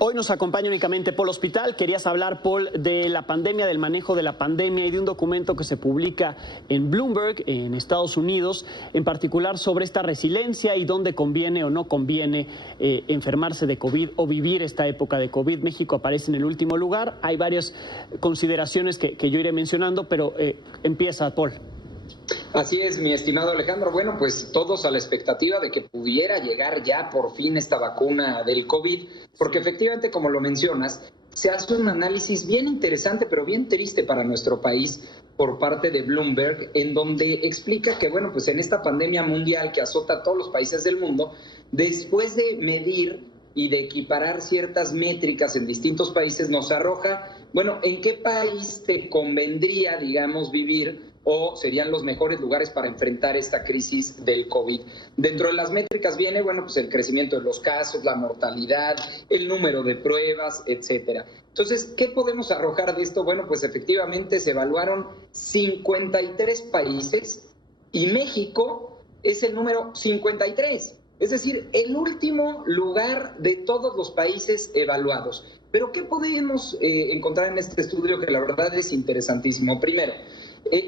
Hoy nos acompaña únicamente Paul Hospital. Querías hablar, Paul, de la pandemia, del manejo de la pandemia y de un documento que se publica en Bloomberg, en Estados Unidos, en particular sobre esta resiliencia y dónde conviene o no conviene enfermarse de COVID o vivir esta época de COVID. México aparece en el último lugar. Hay varias consideraciones que yo iré mencionando, pero empieza, Paul. Así es, mi estimado Alejandro. Bueno, pues todos a la expectativa de que pudiera llegar ya por fin esta vacuna del COVID, porque efectivamente, como lo mencionas, se hace un análisis bien interesante, pero bien triste para nuestro país por parte de Bloomberg, en donde explica que, bueno, pues en esta pandemia mundial que azota a todos los países del mundo, después de medir y de equiparar ciertas métricas en distintos países, nos arroja, bueno, en qué país te convendría, digamos, vivir o serían los mejores lugares para enfrentar esta crisis del COVID. Dentro de las métricas viene, bueno, pues el crecimiento de los casos, la mortalidad, el número de pruebas, etcétera. Entonces, ¿qué podemos arrojar de esto? Bueno, pues efectivamente se evaluaron 53 países y México es el número 53. Es decir, el último lugar de todos los países evaluados. Pero ¿qué podemos encontrar en este estudio que la verdad es interesantísimo? Primero,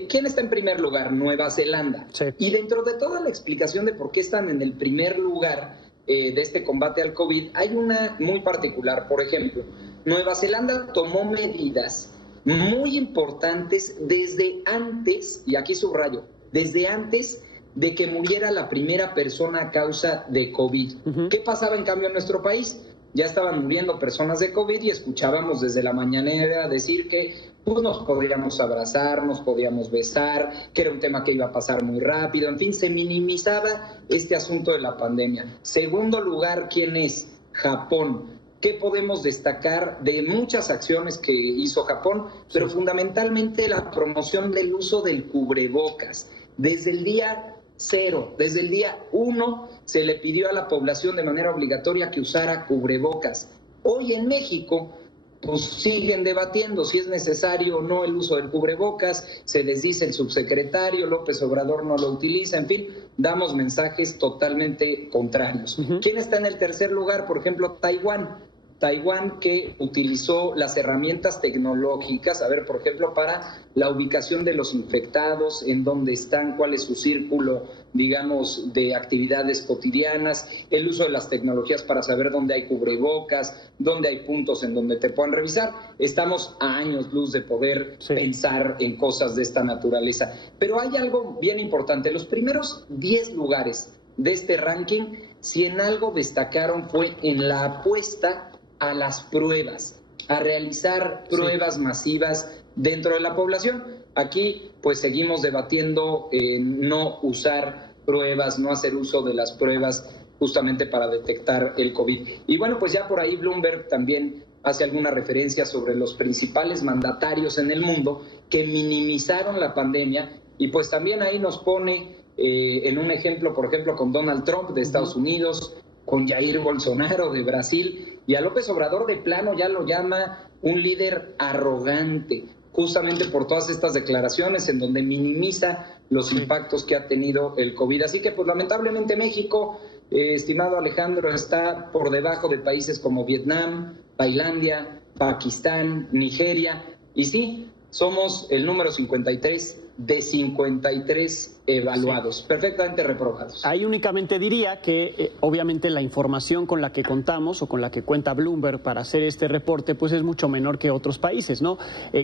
¿quién está en primer lugar? Nueva Zelanda. Sí. Y dentro de toda la explicación de por qué están en el primer lugar de este combate al COVID, hay una muy particular. Por ejemplo, Nueva Zelanda tomó medidas muy importantes desde antes, y aquí subrayo, desde antes de que muriera la primera persona a causa de COVID. ¿Qué pasaba en cambio en nuestro país? Ya estaban muriendo personas de COVID y escuchábamos desde la mañanera decir que pues, nos podíamos abrazar, nos podíamos besar, que era un tema que iba a pasar muy rápido, en fin, se minimizaba este asunto de la pandemia. Segundo lugar, ¿quién es? Japón. ¿Qué podemos destacar de muchas acciones que hizo Japón? Pero fundamentalmente la promoción del uso del cubrebocas. Desde el día 0, desde el día 1 se le pidió a la población de manera obligatoria que usara cubrebocas. Hoy en México pues siguen debatiendo si es necesario o no el uso del cubrebocas, se desdice el subsecretario, López Obrador no lo utiliza, en fin, damos mensajes totalmente contrarios. ¿Quién está en el tercer lugar? Por ejemplo, Taiwán. Taiwán, que utilizó las herramientas tecnológicas, a ver, por ejemplo, para la ubicación de los infectados, en dónde están, cuál es su círculo, digamos, de actividades cotidianas, el uso de las tecnologías para saber dónde hay cubrebocas, dónde hay puntos en donde te puedan revisar. Estamos a años luz de poder pensar en cosas de esta naturaleza. Pero hay algo bien importante. Los primeros 10 lugares de este ranking, si en algo destacaron, fue en la apuesta a las pruebas, a realizar pruebas masivas dentro de la población. Aquí pues seguimos debatiendo no usar pruebas, no hacer uso de las pruebas justamente para detectar el COVID. Y bueno, pues ya por ahí Bloomberg también hace alguna referencia sobre los principales mandatarios en el mundo que minimizaron la pandemia y pues también ahí nos pone en un ejemplo, por ejemplo, con Donald Trump de Estados Unidos, con Jair Bolsonaro de Brasil, y a López Obrador de plano ya lo llama un líder arrogante, justamente por todas estas declaraciones en donde minimiza los impactos que ha tenido el COVID. Así que, pues lamentablemente México, estimado Alejandro, está por debajo de países como Vietnam, Tailandia, Pakistán, Nigeria, y sí, somos el número 53 de 53 evaluados, perfectamente reprobados. Ahí únicamente diría que obviamente la información con la que contamos o con la que cuenta Bloomberg para hacer este reporte pues es mucho menor que otros países, ¿no?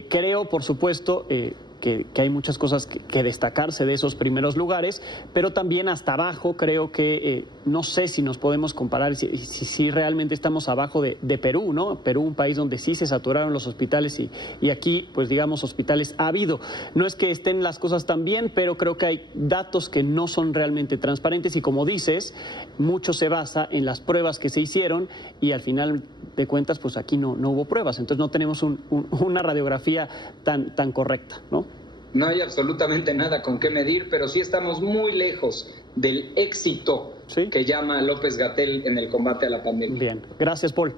Creo, por supuesto, que hay muchas cosas que destacarse de esos primeros lugares, pero también hasta abajo creo que no sé si nos podemos comparar, si realmente estamos abajo de Perú, ¿no? Perú, un país donde sí se saturaron los hospitales y aquí, pues digamos, hospitales ha habido. No es que estén las cosas tan bien, pero creo que hay datos que no son realmente transparentes y como dices, mucho se basa en las pruebas que se hicieron y al final de cuentas, pues aquí no hubo pruebas, entonces no tenemos una radiografía tan correcta, ¿no? No hay absolutamente nada con qué medir, pero sí estamos muy lejos del éxito que llama López-Gatell en el combate a la pandemia. Bien, gracias, Paul.